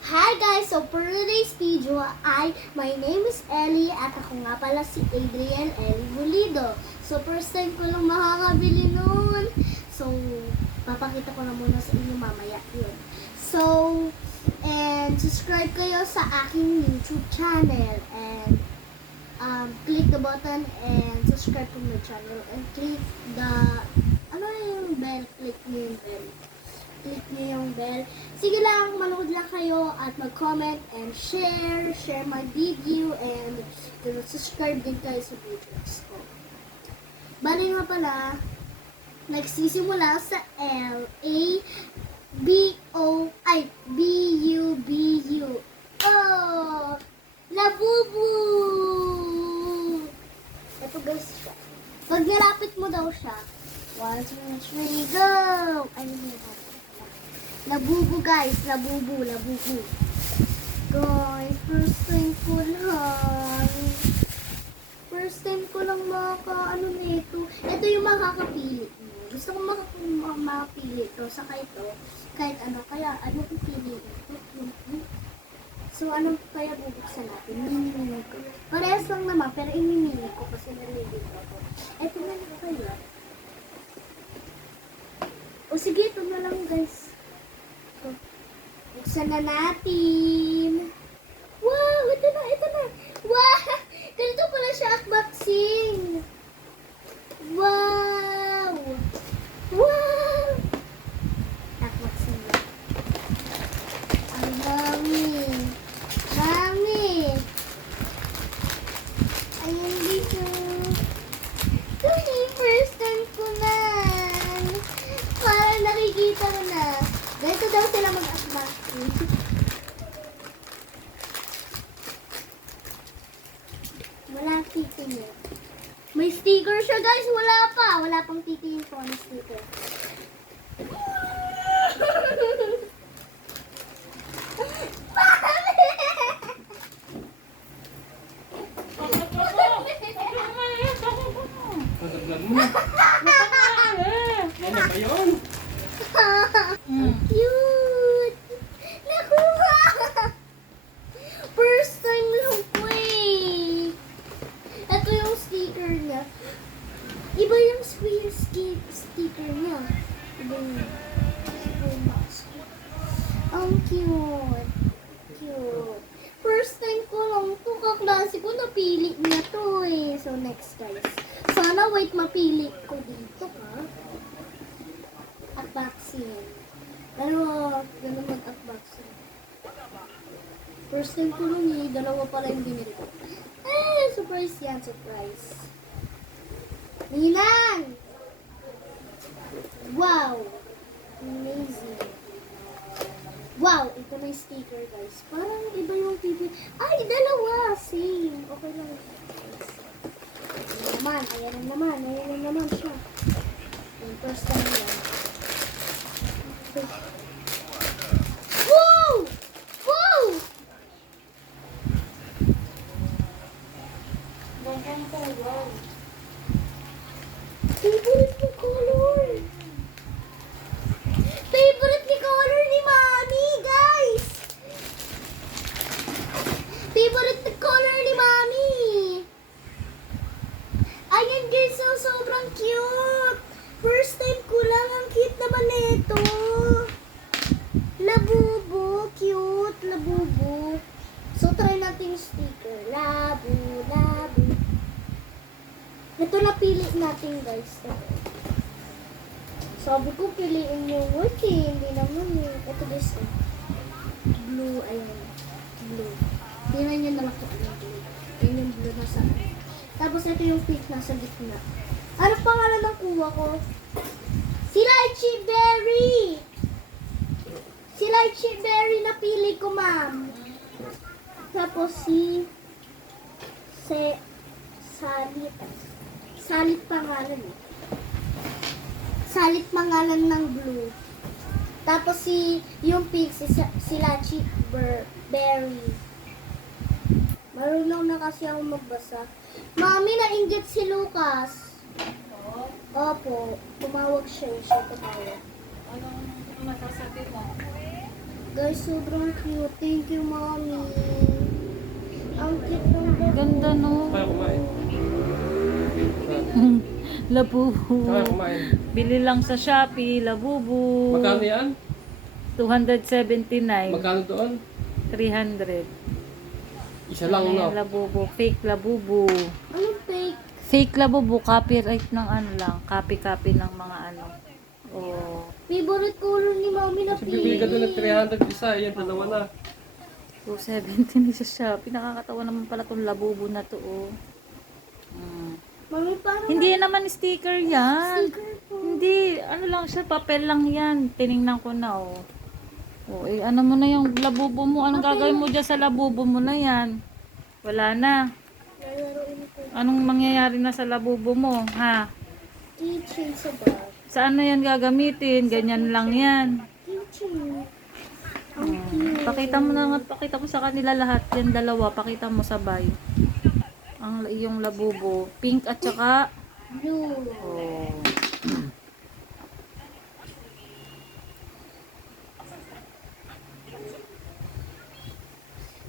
Hi guys! So for today's video my name is Ellie at ako nga pala si Adrian Ellie Bulido. So first time ko lang makakabili nun. So papakita ko na muna sa inyo mamaya yun. So, and subscribe kayo sa aking YouTube channel and click the button and subscribe to my channel and click the yung bell, click niyo yung bell. Click niyo yung bell. Sige lang, manood lang kayo at mag-comment and share my video and subscribe din kayo sa videos ko. Bali nga pala, nagsisimula sa L, A, B, O, I, B, U, B, U. Oh! Labubu! Ito guys siya. Pag nilapit mo daw siya, 1, 2, 3, go! Labubu guys, labubu. Guys, first time ko lang nito. Ito yung makakapili mo. Gusto ko makapili ito, saka ito. Kahit ano, kaya ano pipili ito? So, ano kaya bubuksan natin? Mimili ko. Parehas lang naman, pero imimili ko kasi nalilito ako. Ito na lang kaya. O sige, ito na lang guys. So, buksan na natin. Wow! Ito na! Wow! Ganito pala siya unboxing. Wow! Wow! Unboxing na. Ang dami. Ayan dito. Ito yung first time ko na. Parang nakikita ko na. Ganito daw sila mag-unboxing. Wala titingin. May sticker siya guys. Wala pang titingin ko ang sticker. Pagdaglag mo. Ano ba yun? Cute! Nakuha! First time lang ko eh. Ito yung sticker niya. Iba yung sticker niya. Iba yung sticker box. Ang cute. Cute. First time ko lang ito. Kaklase ko napili niya to eh. So next guys. Sana wait mapili ko dito ha. Unboxing. Pero, gano'n mag-unboxing. First time ko lang eh. Dalawa pala yung binili ko. Surprise yan. Surprise. Ninang! Wow! Amazing. Wow! Ito may sticker guys. Parang iba yung TV. Ay! Dalawa! Same. Okay lang. Ayan na naman siya. Yung first time yan. Wow! Wow! Wow! Favorite ni color! Favorite ni color ni Mami, guys! Favorite ni color ni Mami! Ayan guys, so sobrang cute! First time ko lang, ang cute naman nito! Labubu, cute, labubu. So try natin yung sticker. Labu. Ito napili natin guys. Sabi ko piliin yung white eh. Hindi naman eh. Ito guys eh. Blue, ayan. Blue. Tingnan nyo na lang kung ano blue. Ayan yung blue na sa akin. Tapos ito yung pink nasa gitna. Ano pangalan ng kuha ko? Si Lychee Berry! Si Lychee Berry napili ko, ma'am. Tapos Salit pangalan eh. Salit pangalan ng blue. Tapos yung pink, si Lychee Berry. Marunong na kasi ako magbasa. Mami, nainggit si Lucas. Opo, tumawag siya tumawag. Anong nasasabi mo? Guys, sobrang cute. Thank you, mommy. Ang cute ng labubo. Ganda, no? Kaya kumain. Labubu. Kaya kumain. Bili lang sa Shopee, labubu. Magkano yan? 279. Magkano doon? 300. Isa lang, Ano no? yan, labubu. Fake labubu. Anong fake? Fake labubu. Copyright ng ano lang. Copy-copy ng mga ano. Oh. Favorite color ni mommy na Kasi bibili ka doon ng pink. 300 isa. Yan, dalawa na. 270 sa Shopee. Nakakatawa naman pala itong labubu na to. Oh. Mami, parang Hindi naman sticker yan. sticker po. Hindi. Ano lang siya. Papel lang yan. Tiningnan ko na. Oh. Oh, eh, ano mo na yung labubu mo? Anong gagawin mo dyan sa labubu mo na yan? Wala na. Lalaroin ko. Anong mangyayari na sa labubu mo? Ha? Keychain sa bag. Saan na yan gagamitin? Ganyan lang yan. Keychain. Ang cute. Pakita mo na nga, pakita mo sa kanila lahat yan dalawa, pakita mo sabay. Ang iyong labubo, pink at saka Blue. oh.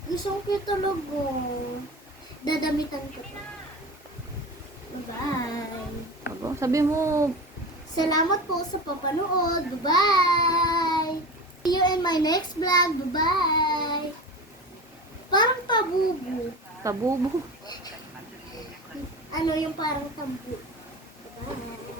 Gusto ko cute talaga. Dadamitan ko to. Bye-bye. Sabi mo, Salamat po sa papanood. Bye-bye. See you in my next vlog. Bye-bye. Parang tabubo. tabubo. Ano yung parang tabu? Bye.